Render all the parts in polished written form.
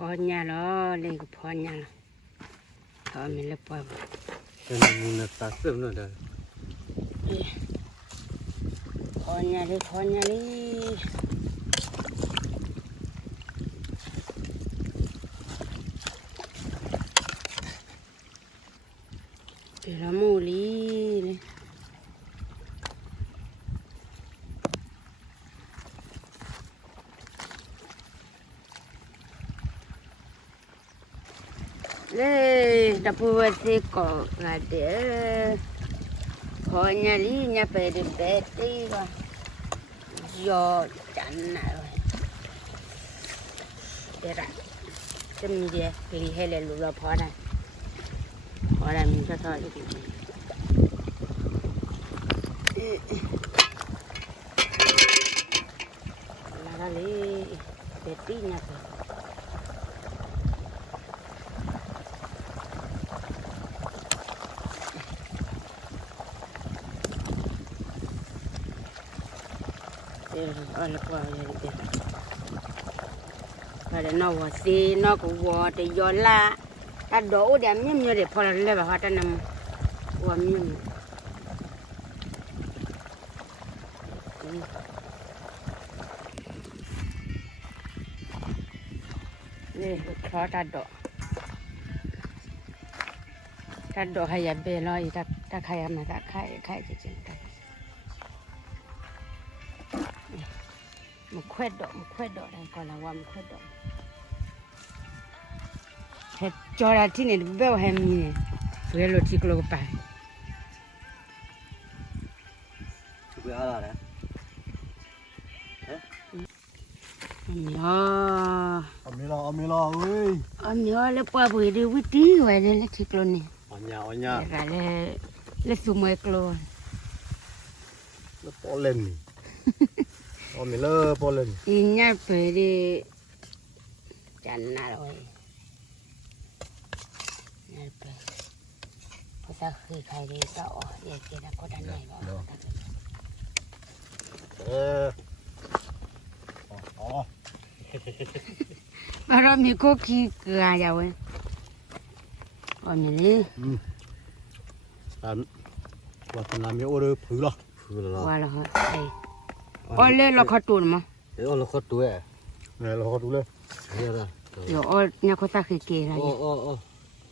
พอเนี่ยเหรอเล่นกับพอเนี่ยทำมีเล็บปอยเป็นมูลตาเสื่อมหน่อยเด้อพอเนี่ยเลยพอเนี่ยเลยเดี๋ยวเรามูลีเลยเลยดับเบิลซีก็กระเดาพอเนี่ยลีเนี่ยไปเด็ดเด็ดดีกว่ายอดจันน่ะเลยเดี๋ยวจะมีเดียลีให้เลยรู้เราพอได้พอได้มีก็ทอดอยู่แล้วเลยเด็ดดีเนี่ยไปอะไรก็อะไรเด็ดพอได้นอวัวซีนอกูวัวแต่ย้อนละถ้าโดดเดี๋ยวมีมีเด็ดพอเลยแบบว่าจะนำวัวมีนี่คล้อตัดดอกให้ยับเบลอยถ้าใครมาถ้าใครจริงๆมันควดดอกได้ก่อนละว่ามันควดดอกเห็ดจอราที่นี่เบลแฮมนี่เพื่อลดที่กลัวไปเบื่ออะไรนะเอาเว้ยแล้วปะบุยดีวิธีไว้เลยที่กลัวนี่อันยาแล้วสุมัยกลัวแล้วปอเล่นเอามีเลอปอเล่นอีเนี่ยไปดิจันน่าเลยเนี่ยไปพอถ้าคือใครดีก็อ๋อเดี๋ยวเจอแล้วก็ดันไหนก็มารอบมีก็ขี้เกลืออย่างเว้ยอ๋อมีเลยว่าทำน้ำมีโอ้เลยผือหรอว่าแล้วฮะไอ้อ๋อเล่เราขอตูนมั้งเราขอตัวเนี่ยเราขอตัวเลยเนี่ยนะเดี๋ยวอ๋อเนี่ยเขาตาคือเกลืออะไร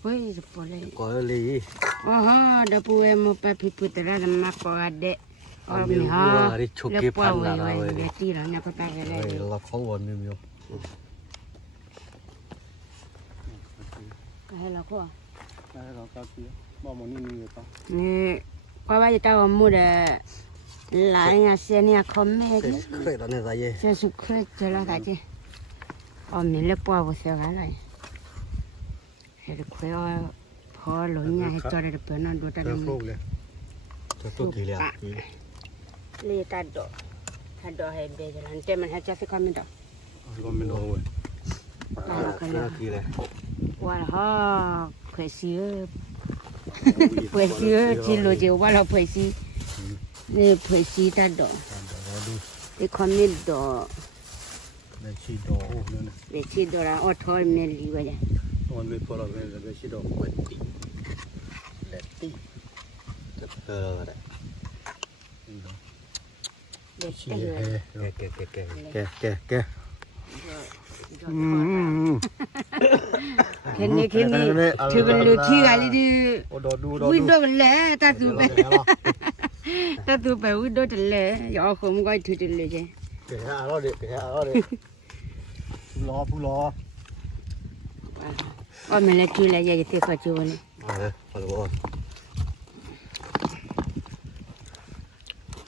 เฮ้ยจะปวดเลยก็เลยอ๋อฮะเดี๋ยวปู่เอ็มไปพิพิธภัณฑ์มาก็เด็กอ๋อมีฮะแล้วปวดเลยเดี๋ยวตีแล้วเนี่ยเขาตาอะไรเราเขาวนมีก็ให้เราก็เราก็คือบ้านมันนี่มีป่ะนี่ก็ว่าจะต้องมุดหลายงานเสียเนี่ยคอมเมดี้เคยตอนนี้อะไรจะสุขเคยจะละกันจีอ๋อมีเล็บปวดเสียอะไรเห็ดคุยพอหลงเนี่ยให้จอดได้เปล่านั่นดูตาดำเลยจะตุกกี่เลยเลยตัดดอกให้เบจลันเต็มมันให้จะสิคอมเมนต์ก็ไม่รู้เว้ยกี่เลยว่าฮะเผยซีจีโรเจว่าเราเผยซีนี่เผยซีตัดดอกนี่คอมเมนต์ดอกได้ชีดอกนั่นน่ะได้ชีดอกแล้วอดทนเมลีวะเนี่ยตอนไม่พอเราได้ชีดอกเปิดตีจะเปิดอะไรเด็กแกเห็นนี่ถือเป็นลูกที่อะไรดิวิ่งโดนเลยตาตูไปวิ่งโดนเลยอย่าเอาของก็ถือเลยใช่แกเอาดิผู้รออ๋อมันเลยถือเลยอย่าเตะข้าจูเลยพอแล้ว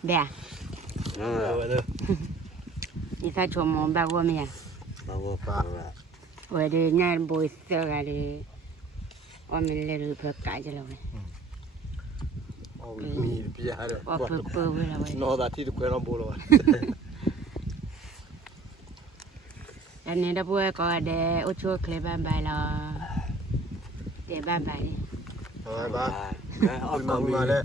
เดี๋ยวนี่ถ้าชมมองบ้าว่าไม่ยังว่าเดี๋ยวงานบริษัทอะไรอ๋อมันเลยรู้เพื่อการจะเราเลยมีปีหาเลยว่าเพื่อเวลาไว้นอดาที่ทุกคนรู้แล้วอันนี้ดับเบิ้ลก็เดี๋ยวช่วยเคลบ้านใบเราเดี๋ยวบ้านใบนี่บ้านเอามาเลย